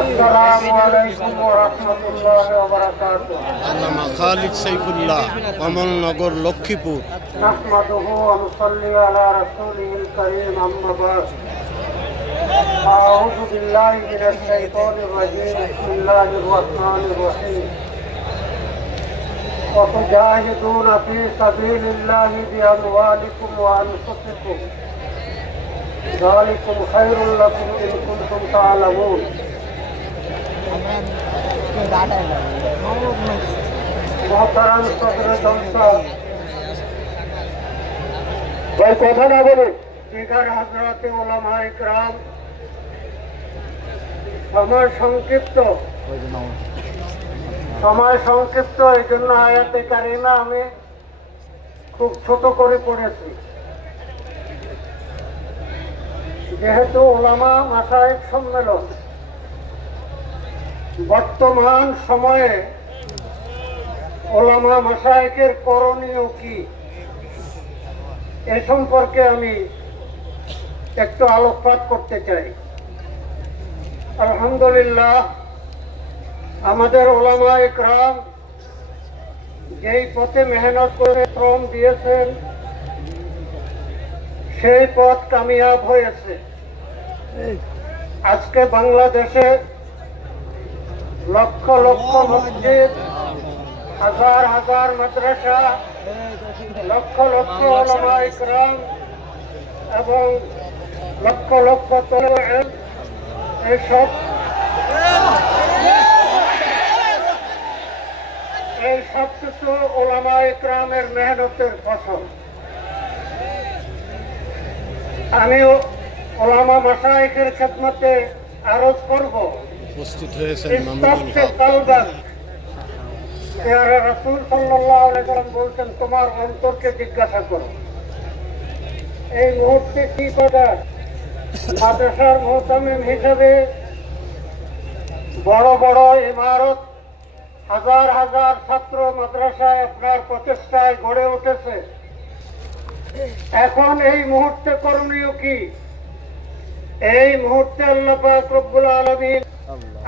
আসসালামুয়ালাইকুম ওয়া রাহমাতুল্লাহি ওয়া বারাকাতুহু। আল্লামা খালিদ সাইফুল্লাহ, কমলনগর, লক্ষ্মীপুর। নাহমাদুহু ওয়া নুসাল্লি আলা রাসূলিল কারীম, আম্মা বা'দ। আউযু বিল্লাহি মিনাশ শাইতানির রাজীম। বিসমিল্লাহির রাহমানির রাহিম। ওয়া তুজাহিদুনা ফী সাবিলিল্লাহি বিআমওয়ালিকুম ওয়া আনফুসিকুম। যালিকুম খায়রুল লাকুম ইন কুনতুম তা'লামুন। মহতারাম সদরে জলসা ভাই, কথা না বলে স্পিকার হযরতে উলামায়ে কেরাম, সময় সংক্ষিপ্ত এই জন্য আয়াতে কারিমা আমি খুব ছোট করে পড়েছি। যেহেতু উলামা মাশায়েখ সম্মেলন, বর্তমান সময়ে উলামা মাশায়েখের করণীয় কি এ সম্পর্কে আমি একটু আলোকপাত করতে চাই। আলহামদুলিল্লাহ, আমাদের উলামায়ে কেরাম যেই পথে মেহনত করে শ্রম দিয়েছেন সেই পথ কামিয়াব হয়েছে। আজকে বাংলাদেশে লক্ষ লক্ষ মসজিদ, হাজার হাজার মাদ্রাসা, লক্ষ লক্ষ উলামায়ে কেরাম এবং লক্ষ লক্ষ তালেবে ইলম, এই সব কিছু উলামায়ে কেরামের মেহনতের ফসল। আমিও উলামা মাশায়েখের খেদমতে আরজ করব, উপস্থিত হয়েছেন রাসূল সাল্লাল্লাহু আলাইহি ওয়াসাল্লাম বলছেন, তোমার অন্তরকে জিজ্ঞাসা করো এই মুহূর্তে কি করার। মাদ্রাসার মুহতামিম হিসেবে বড় বড় ইমারত, হাজার হাজার ছাত্র মাদ্রাসায় আপনার প্রচেষ্টায় গড়ে উঠেছে। এখন এই মুহূর্তে করণীয় কি? এই মুহূর্তে আল্লাহ পাক রব্বুল আলামিন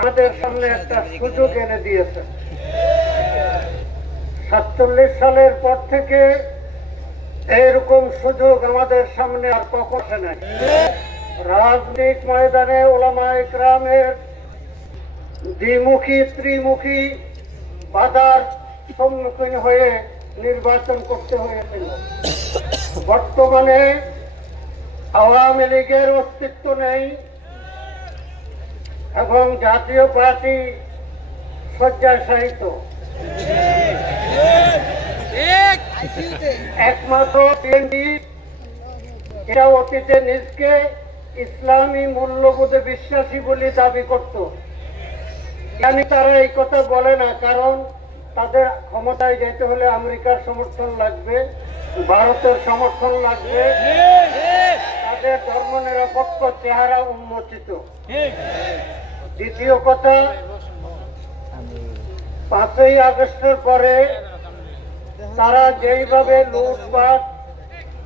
আমাদের সামনে একটা সুযোগ এনে দিয়েছেন। 47 সালের পর থেকে এইরকম সুযোগ আমাদের সামনে আর কখনো আসে নাই। রাজনৈতিক ময়দানে উলামায়ে কেরামের দ্বিমুখী ত্রিমুখী বাধার সম্মুখীন হয়ে নির্বাচন করতে হয়েছিল। বর্তমানে আওয়ামী লীগের অস্তিত্ব নেই এবং জাতীয় পার্টি শয্যাশায়িত। একমাত্র বিএনপি, এটা অতীতে নিজকে ইসলামী মূল্যবোধে বিশ্বাসী বলে দাবি করত। জানি তারা এই কথা বলে না, কারণ তাদের ক্ষমতায় যেতে হলে আমেরিকার সমর্থন লাগবে, ভারতের সমর্থন লাগবে, তাদের ধর্মনিরপেক্ষ চেহারা উন্মোচিত। দ্বিতীয় কথা, 5ই আগস্টের পরে তারা যেইভাবে লুটপাট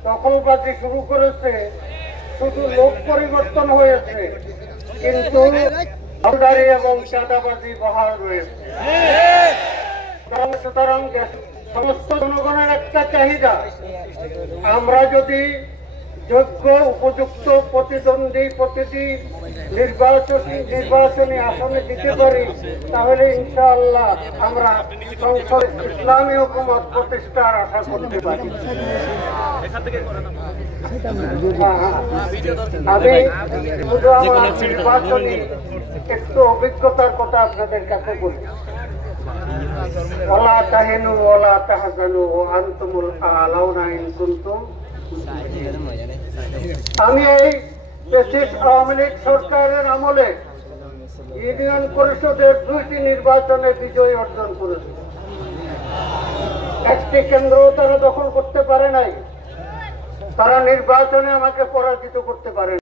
দখলবাজি শুরু করেছে, শুধু লোক পরিবর্তন হয়েছে কিন্তু দালালি এবং চাঁদাবাজি বহাল রয়েছে। সুতরাং সমস্ত জনগণের একটা চাহিদা, আমরা যদি যোগ্য উপযুক্ত প্রতিদ্বন্দ্বী নির্বাচনী আসনে দিতে পারি, তাহলে ইনশাআল্লাহ আমরা সংসদ ইসলামী হুকুমত প্রতিষ্ঠার আশা করতে পারি। আমি শুধু আমার নির্বাচনী একটু অভিজ্ঞতার কথা আপনাদের কাছে বলি। ওয়ালা তাহিনু ওয়ালা তাহজানু ওয়া আনতুমুল আ'লাউনা ইন কুনতুম। আমি এই ফ্যাসিস্ট আওয়ামী লীগ সরকারের আমলে ইউনিয়ন পরিষদের 2টি নির্বাচনে বিজয় অর্জন করেছে। একটি কেন্দ্র তারা দখল করতে পারে নাই, তারা নির্বাচনে আমাকে পরাজিত করতে পারে